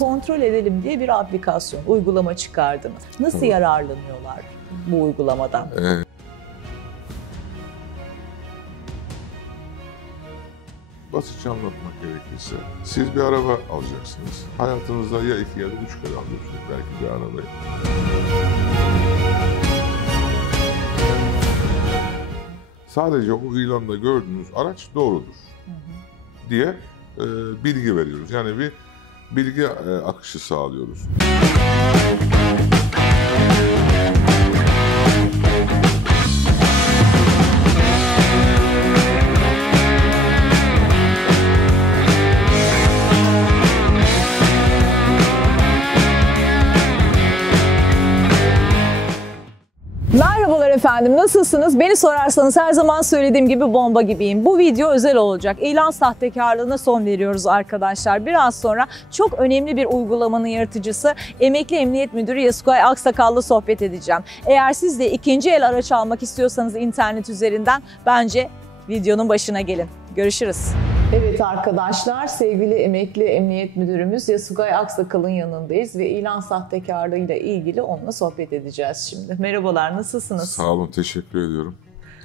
Kontrol edelim diye bir aplikasyon, uygulama çıkardınız. Nasıl yararlanıyorlar bu uygulamadan? Basitçe anlatmak gerekirse, siz bir araba alacaksınız. Hayatınızda ya 2 ya da 3 kere alıyorsunuz belki bir arabayı. Sadece o ilanda gördüğünüz araç doğrudur diye bilgi veriyoruz. Yani bir bilgi akışı sağlıyoruz. Merhabalar efendim, nasılsınız? Beni sorarsanız her zaman söylediğim gibi bomba gibiyim. Bu video özel olacak. İlan sahtekarlığına son veriyoruz arkadaşlar. Biraz sonra çok önemli bir uygulamanın yaratıcısı Emekli Emniyet Müdürü Yasugay Aksakal'la sohbet edeceğim. Eğer siz de ikinci el araç almak istiyorsanız internet üzerinden bence videonun başına gelin. Görüşürüz. Evet arkadaşlar, sevgili Emekli Emniyet Müdürümüz Yasugay Aksakal'ın yanındayız ve ilan sahtekarlığıyla ilgili onunla sohbet edeceğiz şimdi. Merhabalar, nasılsınız? Sağ olun, teşekkür ediyorum.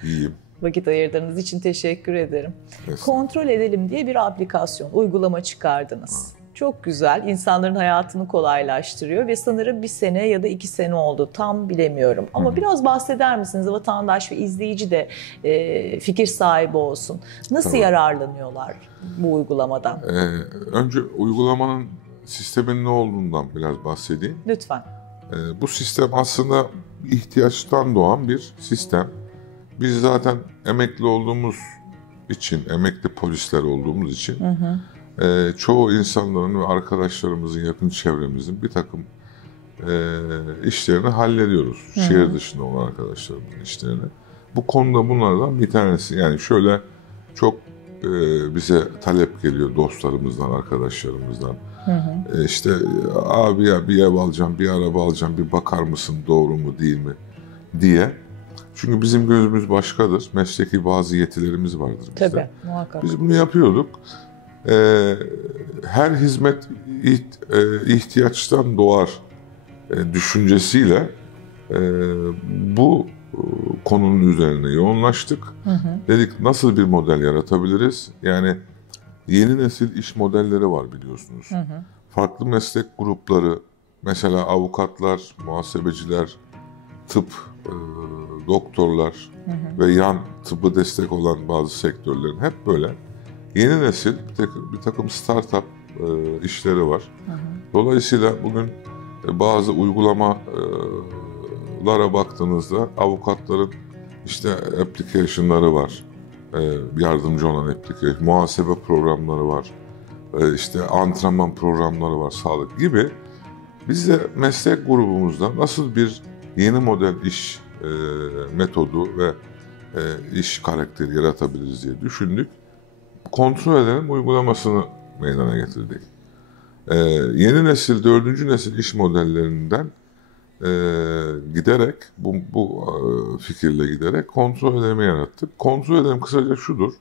İyiyim. Vakit ayırdığınız için teşekkür ederim. Kontrol edelim diye bir aplikasyon, uygulama çıkardınız. Çok güzel, insanların hayatını kolaylaştırıyor ve sanırım 1 sene ya da 2 sene oldu, tam bilemiyorum. Ama biraz bahseder misiniz? Vatandaş ve izleyici de fikir sahibi olsun. Nasıl yararlanıyorlar bu uygulamadan? Önce uygulamanın sistemin ne olduğundan biraz bahsedeyim. Lütfen. Bu sistem aslında ihtiyaçtan doğan bir sistem. Biz zaten emekli olduğumuz için, emekli polisler olduğumuz için çoğu insanların ve arkadaşlarımızın, yakın çevremizin bir takım işlerini hallediyoruz. Şehir dışında olan arkadaşlarımızın işlerini. Bu konuda bunlardan bir tanesi. Yani şöyle çok bize talep geliyor dostlarımızdan, arkadaşlarımızdan. İşte abi ya bir ev alacağım, bir araba alacağım, bir bakar mısın doğru mu değil mi diye. Çünkü bizim gözümüz başkadır. Mesleki bazı yetilerimiz vardır bizde. Tabii, muhakkak. Biz bunu yapıyorduk. Her hizmet ihtiyaçtan doğar düşüncesiyle bu konunun üzerine yoğunlaştık. Dedik nasıl bir model yaratabiliriz? Yani yeni nesil iş modelleri var biliyorsunuz. Farklı meslek grupları, mesela avukatlar, muhasebeciler, tıp, doktorlar ve yan tıbbı destek olan bazı sektörlerin hep böyle yeni nesil bir takım startup işleri var. Dolayısıyla bugün bazı uygulamalara baktığınızda avukatların işte application'ları var. Yardımcı olan application, muhasebe programları var. İşte antrenman programları var, sağlık gibi. Biz de meslek grubumuzda nasıl bir yeni model iş metodu ve iş karakteri yaratabiliriz diye düşündük. Kontrol edelim uygulamasını meydana getirdik. Yeni nesil, 4. nesil iş modellerinden giderek, bu fikirle giderek kontrol edemi yarattık. Kontrol edem kısaca şudur.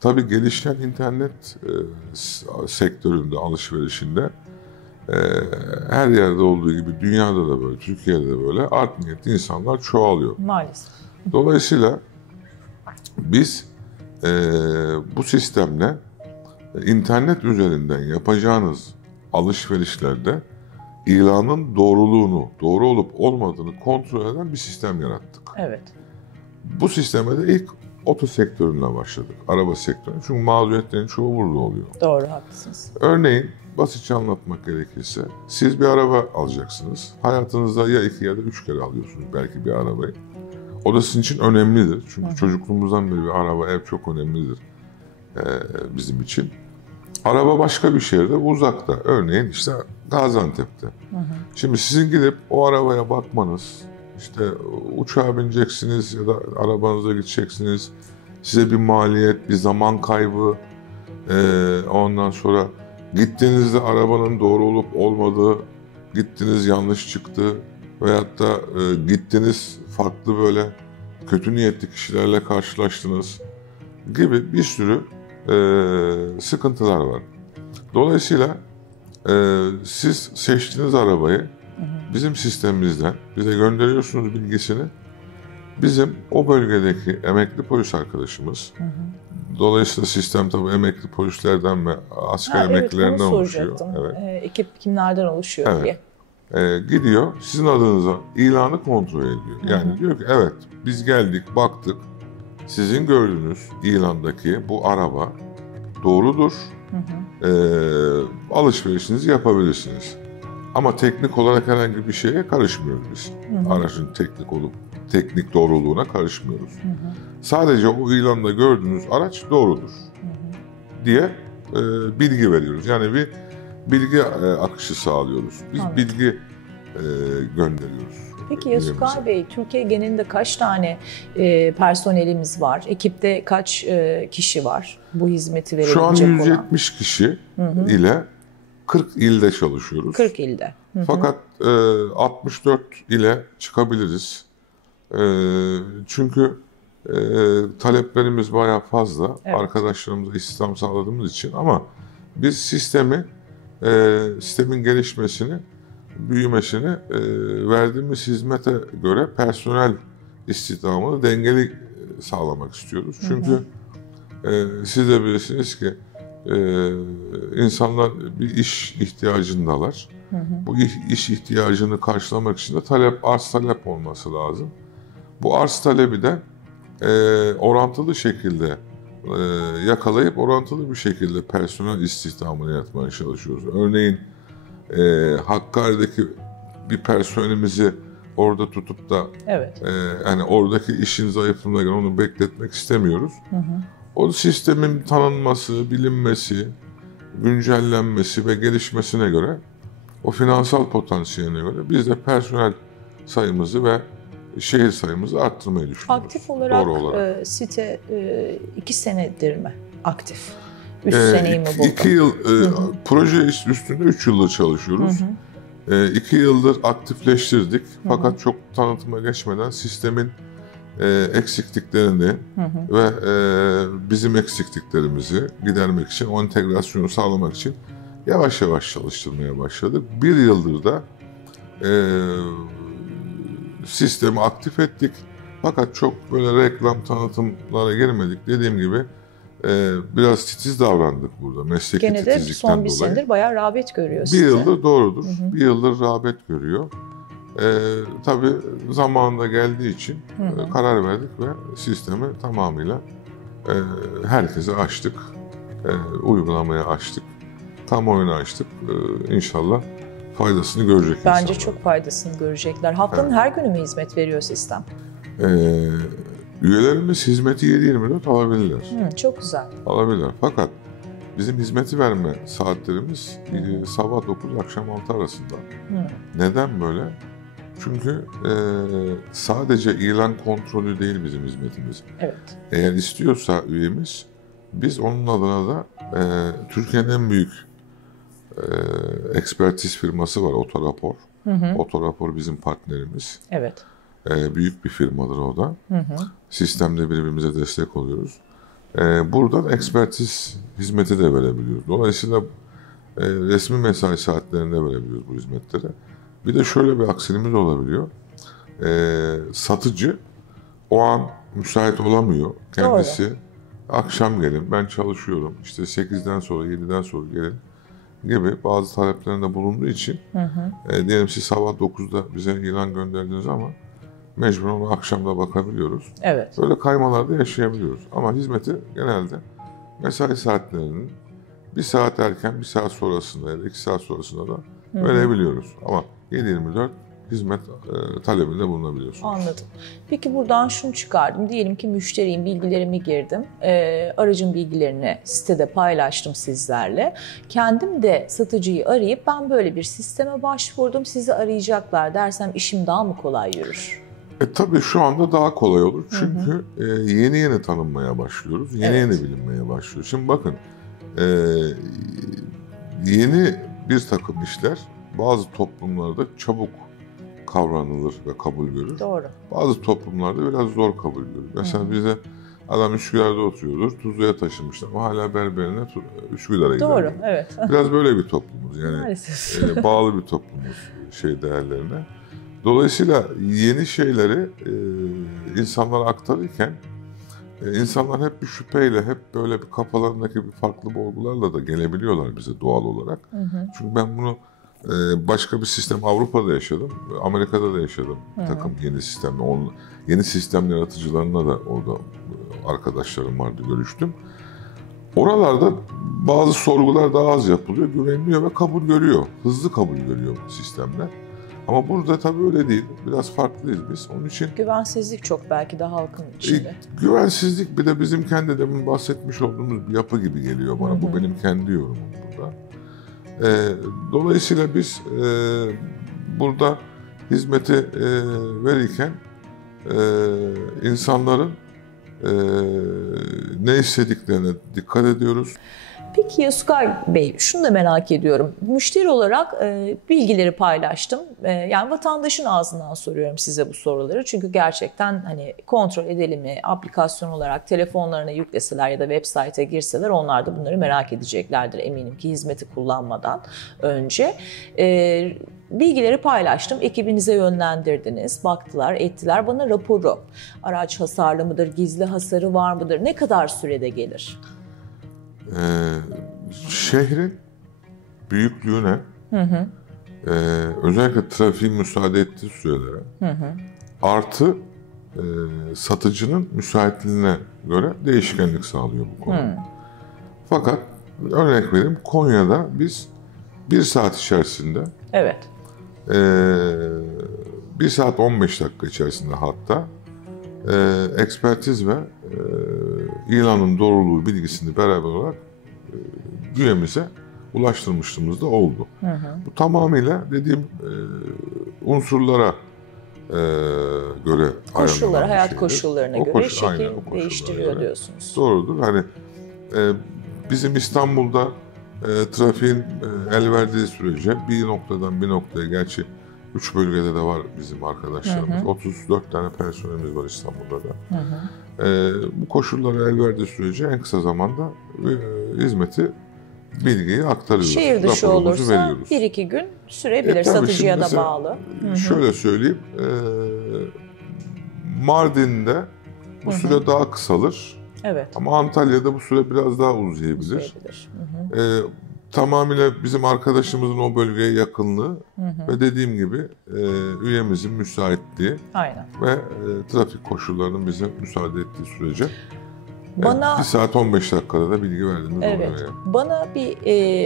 Tabii gelişen internet sektöründe, alışverişinde her yerde olduğu gibi dünyada da böyle, Türkiye'de de böyle art niyetli insanlar çoğalıyor. Maalesef. Dolayısıyla biz bu sistemle internet üzerinden yapacağınız alışverişlerde ilanın doğruluğunu, doğru olup olmadığını kontrol eden bir sistem yarattık. Evet. Bu sisteme de ilk oto sektöründen başladık. Araba sektörü. Çünkü mağduriyetlerin çoğu burada oluyor. Doğru, haklısınız. Örneğin basitçe anlatmak gerekirse siz bir araba alacaksınız. Hayatınızda ya 2 ya da 3 kere alıyorsunuz belki bir arabayı. O da sizin için önemlidir. Çünkü çocukluğumuzdan beri bir araba, ev çok önemlidir bizim için. Araba başka bir şehirde, uzakta. Örneğin işte Gaziantep'te. Şimdi sizin gidip o arabaya bakmanız, işte uçağa bineceksiniz ya da arabanıza gideceksiniz. Size bir maliyet, bir zaman kaybı, ondan sonra gittiğinizde arabanın doğru olup olmadığı, gittiniz yanlış çıktı veyahut da gittiniz farklı böyle kötü niyetli kişilerle karşılaştınız gibi bir sürü sıkıntılar var. Dolayısıyla Siz seçtiğiniz arabayı bizim sistemimizden bize gönderiyorsunuz bilgisini. Bizim o bölgedeki emekli polis arkadaşımız, dolayısıyla sistem tabii emekli polislerden ve asker emeklilerinden oluşuyor. Evet. Ekip kimlerden oluşuyor diye. Gidiyor, sizin adınıza ilanı kontrol ediyor. Yani diyor ki evet, biz geldik, baktık, sizin gördüğünüz ilandaki bu araba doğrudur. Alışverişinizi yapabilirsiniz. Ama teknik olarak herhangi bir şeye karışmıyoruz biz. Aracın teknik doğruluğuna karışmıyoruz. Sadece o ilanda gördüğünüz araç doğrudur diye bilgi veriyoruz. Yani bir bilgi akışı sağlıyoruz. Biz bilgi gönderiyoruz. Peki Yasukay Bey, Türkiye genelinde kaç tane personelimiz var? Ekipte kaç kişi var bu hizmeti verebilecek olan? Şu an 170 kişi ile 40 ilde çalışıyoruz. 40 ilde. Fakat 64 ile çıkabiliriz. Çünkü taleplerimiz bayağı fazla. Evet. Arkadaşlarımıza istihdam sağladığımız için ama biz sistemin gelişmesini, büyümesini verdiğimiz hizmete göre personel istihdamını dengeli sağlamak istiyoruz. Çünkü siz de bilirsiniz ki insanlar bir iş ihtiyacındalar. Bu iş ihtiyacını karşılamak için de arz talep olması lazım. Bu arz talebi de orantılı şekilde yakalayıp orantılı bir şekilde personel istihdamını yaratmaya çalışıyoruz. Örneğin Hakkari'deki bir personelimizi orada tutup da yani oradaki işin zayıflığına göre onu bekletmek istemiyoruz. O sistemin tanınması, bilinmesi, güncellenmesi ve gelişmesine göre, o finansal potansiyeline göre biz de personel sayımızı ve şehir sayımızı arttırmayı düşünüyoruz. Aktif olarak site 2 senedir mi aktif? 3 seneyi mi buldu? 2 yıl, proje üstünde 3 yıldır çalışıyoruz. 2 yıldır aktifleştirdik. Fakat çok tanıtıma geçmeden sistemin eksikliklerini ve bizim eksikliklerimizi gidermek için, o entegrasyonu sağlamak için yavaş yavaş çalıştırmaya başladık. 1 yıldır da sistemi aktif ettik. Fakat çok böyle reklam, tanıtımlara girmedik. Dediğim gibi biraz titiz davrandık burada. Mesleki titizlikten dolayı. Gene de son bir senedir bayağı rağbet görüyor size. 1 yıldır doğrudur. 1 yıldır rağbet görüyor. Tabii zamanında geldiği için karar verdik ve sistemi tamamıyla herkese açtık. Uygulamaya açtık. Kamuoyuna açtık. İnşallah faydasını görecek Bence insanlar. çok faydasını görecekler. Haftanın her günü mü hizmet veriyor sistem? Üyelerimiz hizmeti 7/24 alabilirler. Çok güzel. Alabilirler. Fakat bizim hizmeti verme saatlerimiz sabah 9 akşam 6 arasında. Neden böyle? Çünkü sadece ilan kontrolü değil bizim hizmetimiz. Evet. Eğer istiyorsa üyemiz, biz onun adına da Türkiye'nin en büyük ekspertiz firması var, Otorapor. Otorapor bizim partnerimiz. Evet. Büyük bir firmadır o da. Sistemde birbirimize destek oluyoruz. Buradan ekspertiz hizmeti de verebiliyoruz. Dolayısıyla resmi mesai saatlerinde verebiliyoruz bu hizmetleri. Bir de şöyle bir aksiliğimiz olabiliyor. Satıcı o an müsait olamıyor. Kendisi akşam gelin, ben çalışıyorum, İşte 8'den sonra, 7'den sonra gelin gibi bazı taleplerinde bulunduğu için diyelim siz sabah 9'da bize ilan gönderdiniz ama mecbur onu akşamda bakabiliyoruz. Evet. Böyle kaymalarda yaşayabiliyoruz. Ama hizmeti genelde mesai saatlerinin 1 saat erken, 1 saat sonrasında ya da 2 saat sonrasında da verebiliyoruz. Ama 7/24 hizmet talebinde bulunabiliyorsunuz. Anladım. Peki buradan şunu çıkardım. Diyelim ki müşteriyim, bilgilerimi girdim. Aracın bilgilerini sitede paylaştım sizlerle. Kendim de satıcıyı arayıp ben böyle bir sisteme başvurdum, sizi arayacaklar dersem işim daha mı kolay yürür? Tabii şu anda daha kolay olur. Çünkü yeni tanınmaya başlıyoruz. Yeni bilinmeye başlıyor. Şimdi bakın, yeni bir takım işler bazı toplumlarda çabuk kavranılır ve kabul görür. Doğru. Bazı toplumlarda biraz zor kabul görür. Mesela bize Adam Üsküdar'da oturuyordur, Tuzla'ya taşınmışlar ama hala berberine Üsküdar'a gider. Doğru, evet. Biraz böyle bir toplumuz yani. Maalesef. Bağlı bir toplumuz değerlerine. Dolayısıyla yeni şeyleri insanlara aktarırken insanlar hep bir şüpheyle, hep böyle bir kafalarındaki bir farklı olgularla da gelebiliyorlar bize doğal olarak. Çünkü ben bunu başka bir sistem Avrupa'da yaşadım, Amerika'da da yaşadım. Bir takım yeni sistemler, yeni sistem yaratıcılarına da orada arkadaşlarım vardı, görüştüm. Oralarda bazı sorgular daha az yapılıyor, güveniliyor ve kabul görüyor. Hızlı kabul görüyor bu sistemler. Ama burada tabii öyle değil. Biraz farklıyız biz. Onun için Güvensizlik çok belki de halkın içinde. Güvensizlik bir de bizim kendi demin bahsetmiş olduğumuz bir yapı gibi geliyor bana. Bu benim kendi yorumum burada. Dolayısıyla biz burada hizmeti verirken insanların ne istediklerine dikkat ediyoruz. Peki Yusukay Bey, şunu da merak ediyorum. Müşteri olarak bilgileri paylaştım. Yani vatandaşın ağzından soruyorum size bu soruları. Çünkü gerçekten hani kontrol edelim mi, aplikasyon olarak telefonlarına yükleseler ya da web site'e girseler onlar da bunları merak edeceklerdir eminim ki hizmeti kullanmadan önce. Bilgileri paylaştım, ekibinize yönlendirdiniz, baktılar, ettiler. Bana raporu, araç hasarlı mıdır, gizli hasarı var mıdır, ne kadar sürede gelir? Şehrin büyüklüğüne, özellikle trafiğin müsaade ettiği sürelere, artı satıcının müsaitliğine göre değişkenlik sağlıyor bu konu. Fakat örnek vereyim, Konya'da biz 1 saat içerisinde, evet, 1 saat 15 dakika içerisinde hatta ekspertiz ve ilanın doğruluğu bilgisini beraber olarak üyemize ulaştırmışlığımız da oldu. Bu tamamıyla dediğim unsurlara göre koşullara, hayat şeydir. koşullarına göre şekil değiştiriyor diyorsunuz. Doğrudur. Hani bizim İstanbul'da trafiğin el verdiği sürece bir noktadan bir noktaya, gerçi 3 bölgede de var bizim arkadaşlarımız. 34 tane personelimiz var İstanbul'da da. Bu koşullara el verdiği sürece en kısa zamanda hizmeti, bilgiyi aktarıyoruz. Şehir dışı olursa veriyoruz. 1-2 gün sürebilir, satıcıya da bağlı. Şöyle söyleyeyim, Mardin'de bu süre daha kısalır. Evet. Ama Antalya'da bu süre biraz daha uzayabilir. Tamamıyla bizim arkadaşımızın o bölgeye yakınlığı ve dediğim gibi üyemizin müsaitliği ve trafik koşullarının bize müsaade ettiği sürece bana 1 saat 15 dakikada da bilgi verdiniz. Evet. Bana bir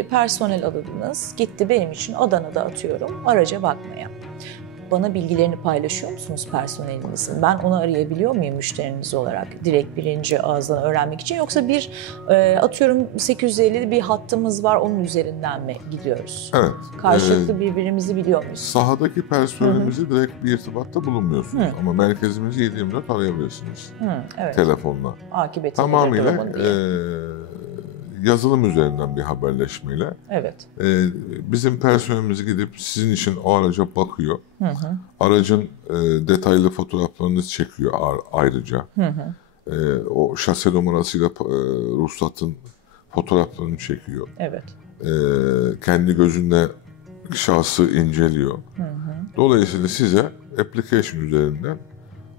personel adadınız. Gitti benim için Adana'da atıyorum araca bakmaya. Bana bilgilerini paylaşıyor musunuz personelinizin? Ben onu arayabiliyor muyum müşteriniz olarak? Direkt birinci ağızdan öğrenmek için. Yoksa bir atıyorum 850'li bir hattımız var, onun üzerinden mi gidiyoruz? Evet. Karşılıklı birbirimizi biliyor muyuz? Sahadaki personelimizi direkt bir irtibatta bulunmuyorsunuz. Ama merkezimizi 7/24 arayabilirsiniz. Evet. Telefonla. Akıbeti tamamıyla yazılım üzerinden bir haberleşmeyle. Evet. Bizim personelimiz gidip sizin için o araca bakıyor. Aracın detaylı fotoğraflarını çekiyor ayrıca. O şase numarasıyla ruhsatın fotoğraflarını çekiyor. Evet. Kendi gözünde şahsı inceliyor. Dolayısıyla size application üzerinden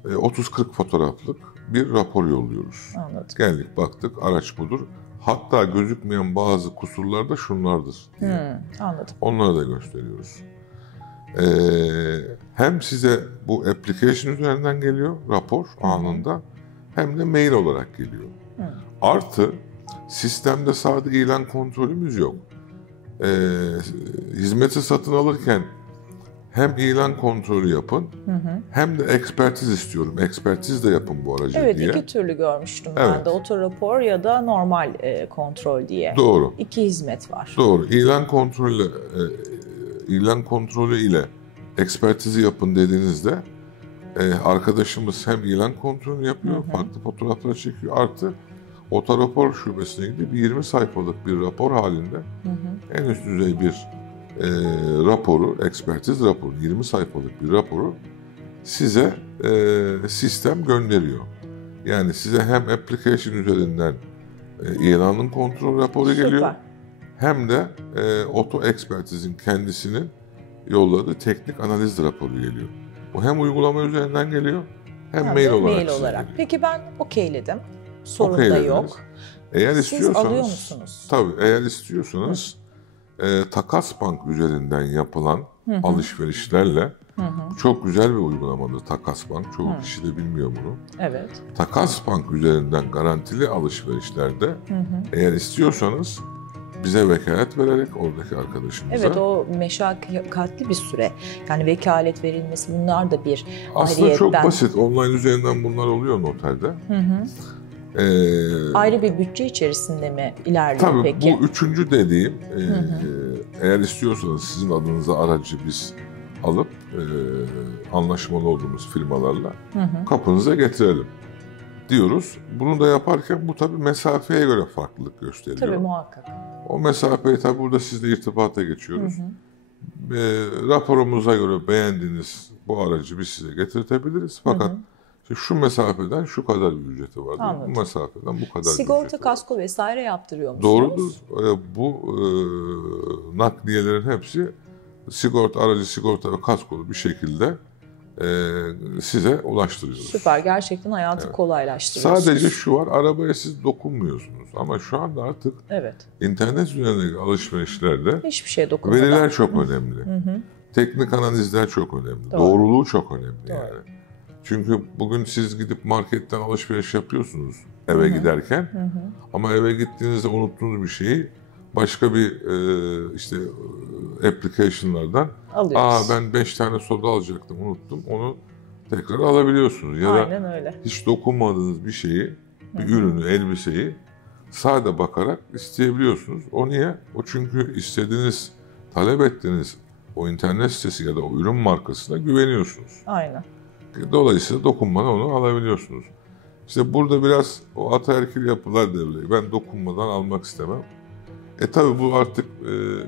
30-40 fotoğraflık bir rapor yolluyoruz. Anladım. Geldik, baktık, araç budur. Hatta gözükmeyen bazı kusurlar da şunlardır diye. Anladım. Onları da gösteriyoruz. Hem size bu application üzerinden geliyor rapor anında, hem de mail olarak geliyor. Artı sistemde sadece ilan kontrolümüz yok. Hizmeti satın alırken hem ilan kontrolü yapın, hem de ekspertiz istiyorum. Ekspertiz de yapın bu aracı diye. Evet, 2 türlü görmüştüm ben de. Otorapor ya da normal kontrol diye. Doğru. 2 hizmet var. Doğru. İlan kontrolü ile ekspertizi yapın dediğinizde arkadaşımız hem ilan kontrolünü yapıyor, farklı fotoğraflar çekiyor. Artı otorapor şubesine gidip 20 sayfalık bir rapor halinde en üst düzey bir raporu, ekspertiz raporu, 20 sayfalık bir raporu size sistem gönderiyor. Yani size hem application üzerinden ilanın kontrol raporu geliyor, Süper. hem de Oto Expertise'in kendisinin yolladığı teknik analiz raporu geliyor. Bu hem uygulama üzerinden geliyor, hem Hem mail de olarak mail size olarak. geliyor. Peki ben okeyledim. Sorun da Okeylediniz. yok. Eğer Siz istiyorsanız, alıyor musunuz? tabii eğer istiyorsanız Takas Bank üzerinden yapılan alışverişlerle çok güzel bir uygulamadır Takas Bank. Çoğu kişi de bilmiyor bunu. Evet. Takas Bank üzerinden garantili alışverişlerde eğer istiyorsanız bize vekalet vererek oradaki arkadaşımıza. Evet, o meşakkatli bir süre. Yani vekalet verilmesi, bunlar da bir Aslında çok ayrıyetten. basit. Online üzerinden bunlar oluyor noterde. Ayrı bir bütçe içerisinde mi ilerliyor Tabii peki? bu üçüncü dediğim, eğer istiyorsanız sizin adınıza aracı biz alıp anlaşmalı olduğumuz firmalarla kapınıza getirelim diyoruz. Bunu da yaparken bu tabii mesafeye göre farklılık gösteriyor. Tabii, muhakkak. O mesafeyi tabii burada sizle irtibata geçiyoruz. Raporumuza göre beğendiğiniz bu aracı biz size getirtebiliriz. Fakat işte şu mesafeden şu kadar bir ücreti vardır. Anladım. Bu mesafeden bu kadar bir Sigorta, ücreti kasko vesaire yaptırıyor musunuz? Doğrudur. Bu nakliyelerin hepsi aracı sigorta ve kaskolu bir şekilde size ulaştırıyoruz. Süper, gerçekten hayatı kolaylaştırıyorsunuz. Sadece şu var, arabaya siz dokunmuyorsunuz. Ama şu anda artık Evet. internet üzerindeki alışverişlerde Hiçbir şeye dokunmadan. veriler çok önemli. Teknik analizler çok önemli. Doğru. Doğruluğu çok önemli Doğru. yani. Çünkü bugün siz gidip marketten alışveriş yapıyorsunuz eve giderken. Ama eve gittiğinizde unuttuğunuz bir şeyi başka bir application'lardan Alıyoruz. ben 5 tane soda alacaktım, unuttum. Onu tekrar alabiliyorsunuz. Ya Aynen da öyle. hiç dokunmadığınız bir şeyi, bir ürünü, elbiseyi sade bakarak isteyebiliyorsunuz. O niye? O çünkü istediğiniz, talep ettiğiniz o internet sitesi ya da o ürün markasına güveniyorsunuz. Aynen. Dolayısıyla dokunmadan onu alabiliyorsunuz. İşte burada biraz o ataerkil yapılar devreye. Ben dokunmadan almak istemem. Tabii bu artık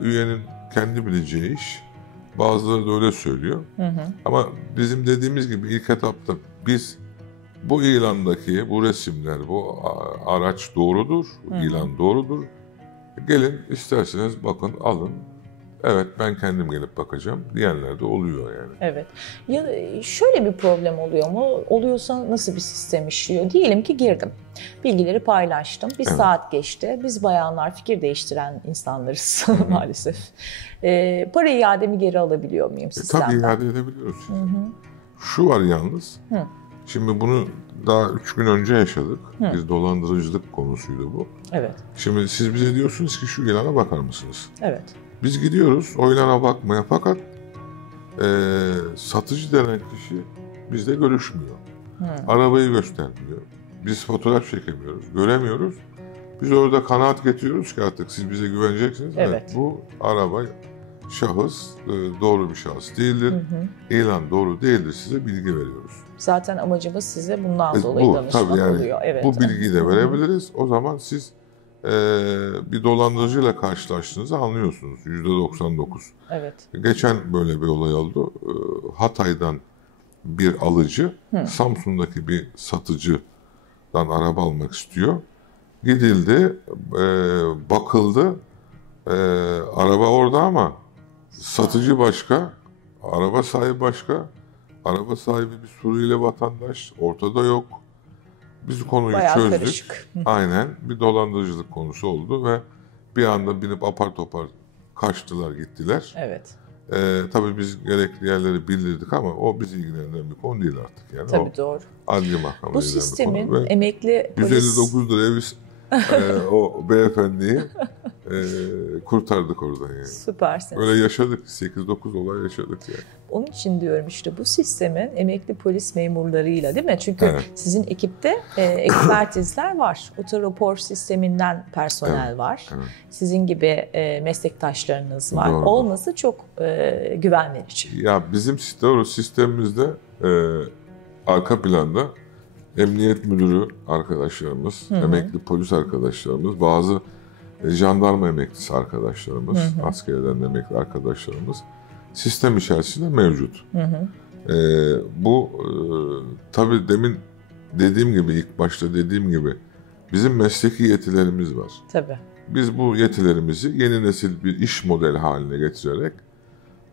üyenin kendi bileceği iş. Bazıları da öyle söylüyor. Ama bizim dediğimiz gibi ilk etapta biz bu ilandaki bu resimler, bu araç doğrudur, ilan doğrudur. Gelin isterseniz bakın, alın. Evet, ben kendim gelip bakacağım diyenler de oluyor yani. Evet. Ya şöyle bir problem oluyor mu? Oluyorsa nasıl bir sistem işliyor? Diyelim ki girdim. Bilgileri paylaştım. Bir saat geçti. Biz bayanlar fikir değiştiren insanlarız maalesef. Para iademi geri alabiliyor muyum sistemden? Tabii iade edebiliyoruz. Şu var yalnız. Şimdi bunu daha 3 gün önce yaşadık. Bir dolandırıcılık konusuydu bu. Evet. Şimdi siz bize diyorsunuz ki şu ilana bakar mısınız? Evet. Biz gidiyoruz o ilana bakmaya, fakat satıcı denen kişi bizle görüşmüyor. Arabayı göstermiyor. Biz fotoğraf çekemiyoruz, göremiyoruz. Biz orada kanaat getiriyoruz ki artık siz bize güveneceksiniz. Evet. Bu araba, şahıs doğru bir şahıs değildir. İlan doğru değildir, size bilgi veriyoruz. Zaten amacımız size bundan dolayı Bu, danışmak tabii yani, oluyor. Evet. bu bilgiyi de verebiliriz. O zaman siz bir dolandırıcıyla karşılaştığınızı anlıyorsunuz. %99. Evet. Geçen böyle bir olay oldu. Hatay'dan bir alıcı Samsun'daki bir satıcıdan araba almak istiyor. Gidildi, bakıldı. Araba orada ama satıcı başka, araba sahibi başka. Araba sahibi bir Suriyeli vatandaş, ortada yok. Biz konuyu Bayağı çözdük. karışık. Aynen, bir dolandırıcılık konusu oldu ve bir anda binip apar topar kaçtılar, gittiler. Evet. Tabii biz gerekli yerleri bildirdik ama o bizi ilgilendiren bir konu değil artık. Yani Tabii, o doğru. adli mahkemeye Bu giden bir sistemin konu. Ve emekli polis... 159 liraya biz o beyefendiyi kurtardık oradan yani. Süpersiniz. Öyle yaşadık, 8-9 olay yaşadık yani. Onun için diyorum işte bu sistemin emekli polis memurlarıyla, değil mi? Çünkü Evet. sizin ekipte ekspertizler var. Otorapor sisteminden personel Evet, var. evet. Sizin gibi meslektaşlarınız var. Doğrudur. Olması çok güven verici. Ya bizim sistemimizde arka planda emniyet müdürü arkadaşlarımız, emekli polis arkadaşlarımız, bazı jandarma emeklisi arkadaşlarımız, askerden emekli arkadaşlarımız sistem içerisinde mevcut. Bu tabii demin dediğim gibi, ilk başta dediğim gibi bizim mesleki yetilerimiz var. Tabii. Biz bu yetilerimizi yeni nesil bir iş modeli haline getirerek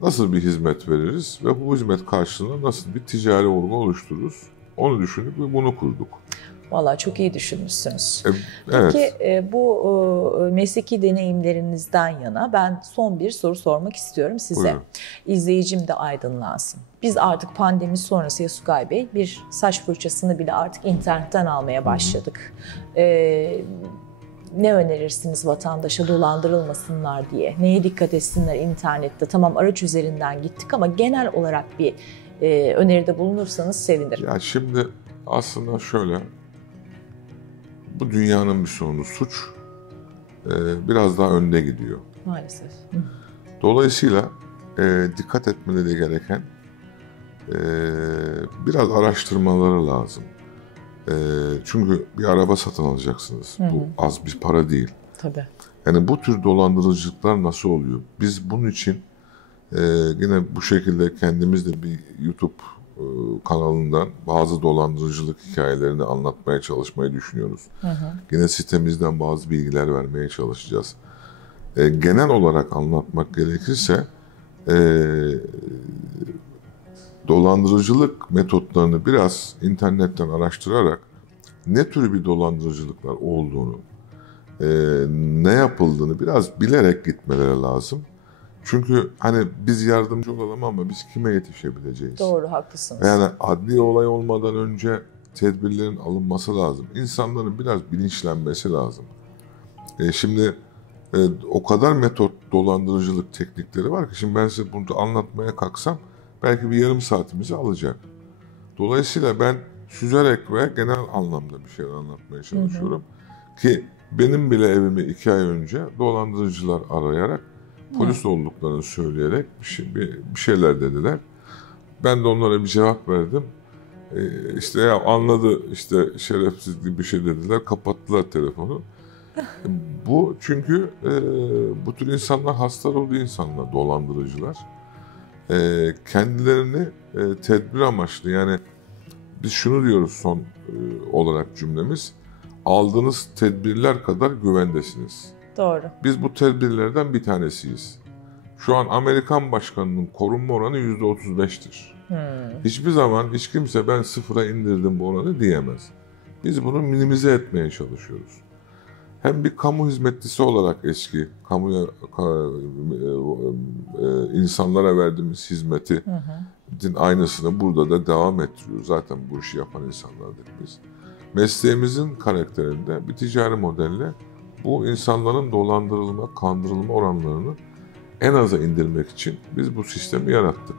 nasıl bir hizmet veririz ve bu hizmet karşılığında nasıl bir ticari olgu oluştururuz? Onu düşündük ve bunu kurduk. Vallahi çok iyi düşünmüşsünüz. Evet. Peki bu mesleki deneyimlerinizden yana ben son bir soru sormak istiyorum size. Buyurun. İzleyicim de aydınlansın. Biz artık pandemi sonrası Yasugay Bey bir saç fırçasını bile artık internetten almaya başladık. Ne önerirsiniz vatandaşa dolandırılmasınlar diye? Neye dikkat etsinler internette? Tamam araç üzerinden gittik ama genel olarak bir öneride bulunursanız sevinirim. Ya şimdi aslında şöyle, bu dünyanın bir sorunu, suç biraz daha önde gidiyor. Maalesef. Dolayısıyla dikkat etmeleri gereken biraz araştırmaları lazım. Çünkü bir araba satın alacaksınız. Bu az bir para değil. Tabii. Yani bu tür dolandırıcılıklar nasıl oluyor? Biz bunun için yine bu şekilde kendimiz de bir YouTube kanalından bazı dolandırıcılık hikayelerini anlatmaya çalışmayı düşünüyoruz. Yine sitemizden bazı bilgiler vermeye çalışacağız. Genel olarak anlatmak gerekirse dolandırıcılık metotlarını biraz internetten araştırarak ne tür bir dolandırıcılıklar olduğunu, ne yapıldığını biraz bilerek gitmeleri lazım. Çünkü hani biz yardımcı olalım ama biz kime yetişebileceğiz? Doğru, haklısınız. Yani adli olay olmadan önce tedbirlerin alınması lazım. İnsanların biraz bilinçlenmesi lazım. Şimdi o kadar metot dolandırıcılık teknikleri var ki şimdi ben size bunu anlatmaya kalksam belki bir yarım saatimizi alacak. Dolayısıyla ben süzerek ve genel anlamda bir şeyler anlatmaya çalışıyorum. Ki benim bile evimi 2 ay önce dolandırıcılar arayarak polis olduklarını söyleyerek bir şeyler dediler. Ben de onlara bir cevap verdim. İşte ya anladı işte şerefsiz gibi bir şey dediler. Kapattılar telefonu. Bu çünkü bu tür insanlar hasta olduğu insanlar, dolandırıcılar. Kendilerini tedbir amaçlı, yani biz şunu diyoruz son olarak cümlemiz, aldığınız tedbirler kadar güvendesiniz. Doğru. Biz bu tedbirlerden bir tanesiyiz. Şu an Amerikan başkanının korunma oranı %35'tir. Hiçbir zaman hiç kimse ben sıfıra indirdim bu oranı diyemez. Biz bunu minimize etmeye çalışıyoruz. Hem bir kamu hizmetlisi olarak eski, kamuya insanlara verdiğimiz hizmeti aynısını burada da devam ettiriyoruz. Zaten bu işi yapan insanlardık biz. Mesleğimizin karakterinde bir ticari modelle bu insanların dolandırılma, kandırılma oranlarını en aza indirmek için biz bu sistemi yarattık.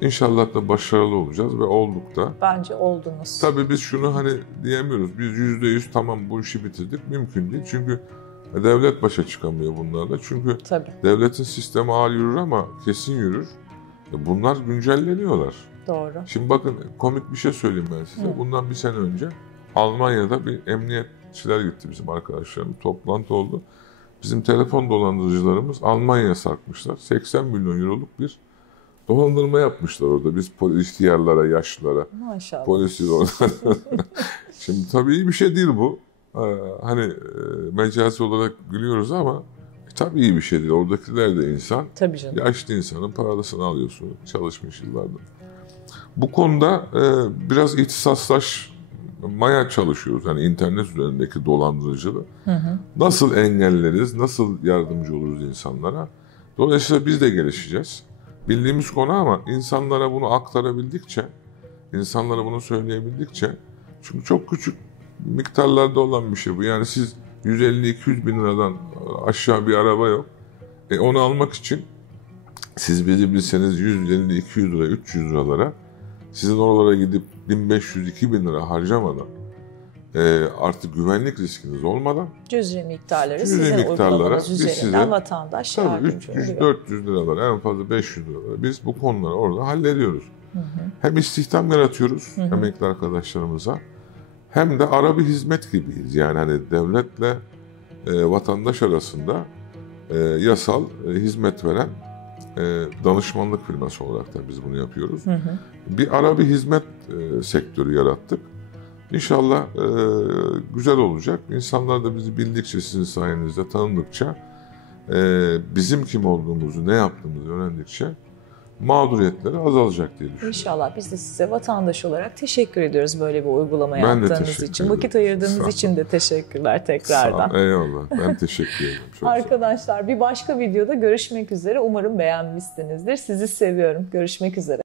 İnşallah da başarılı olacağız ve olduk da. Bence oldunuz. Tabii biz şunu hani diyemiyoruz, biz %100 tamam bu işi bitirdik, mümkün değil. Çünkü devlet başa çıkamıyor bunlarla. Çünkü devletin sistemi ağır yürür ama kesin yürür. Bunlar güncelleniyorlar. Doğru. Şimdi bakın komik bir şey söyleyeyim ben size. Bundan bir sene önce Almanya'da bir emniyetçiler gitti, bizim arkadaşlarımız, toplantı oldu. Bizim telefon dolandırıcılarımız Almanya'ya sarkmışlar. 80 milyon euroluk bir dolandırma yapmışlar orada. Biz ihtiyarlara, yaşlılara, Maşallah. polisi Şimdi tabii iyi bir şey değil bu. Hani mecazi olarak gülüyoruz ama tabii iyi bir şey değil. Oradakiler de insan. Tabii canım. Yaşlı insanın parasını alıyorsun çalışmış yıllardır. Bu konuda biraz ihtisaslaşmaya çalışıyoruz. Yani internet üzerindeki dolandırıcılığı. Nasıl engelleriz, nasıl yardımcı oluruz insanlara? Dolayısıyla biz de gelişeceğiz. Bildiğimiz konu ama insanlara bunu aktarabildikçe, insanlara bunu söyleyebildikçe, çünkü çok küçük miktarlarda olan bir şey bu. Yani siz 150-200 bin liradan aşağı bir araba yok. Onu almak için siz bizi bilseniz 150-200 lira, 300 liralara, sizin oralara gidip 1500-2000 lira harcamadan, artık güvenlik riskiniz olmadan cüzi miktarları sizin uygulamanız üzerinden vatandaş yardımcı oluyor. 300-400 liralar, en fazla 500 liralar. Biz bu konuları orada hallediyoruz. Hem istihdam yaratıyoruz emekli arkadaşlarımıza, hem de ara bir hizmet gibiyiz. Yani hani devletle vatandaş arasında yasal hizmet veren danışmanlık firması olarak da biz bunu yapıyoruz. Bir ara bir hizmet sektörü yarattık. İnşallah güzel olacak. İnsanlar da bizi bildikçe, sizin sayenizde tanıdıkça, bizim kim olduğumuzu, ne yaptığımızı öğrendikçe mağduriyetleri azalacak diye düşünüyorum. İnşallah. Biz de size vatandaş olarak teşekkür ediyoruz böyle bir uygulama Ben de yaptığınız teşekkür için. ederim. Vakit ayırdığınız için de teşekkürler tekrardan. Sağ ol, eyvallah. Ben teşekkür ederim. Çok sağ ol. Arkadaşlar bir başka videoda görüşmek üzere. Umarım beğenmişsinizdir. Sizi seviyorum. Görüşmek üzere.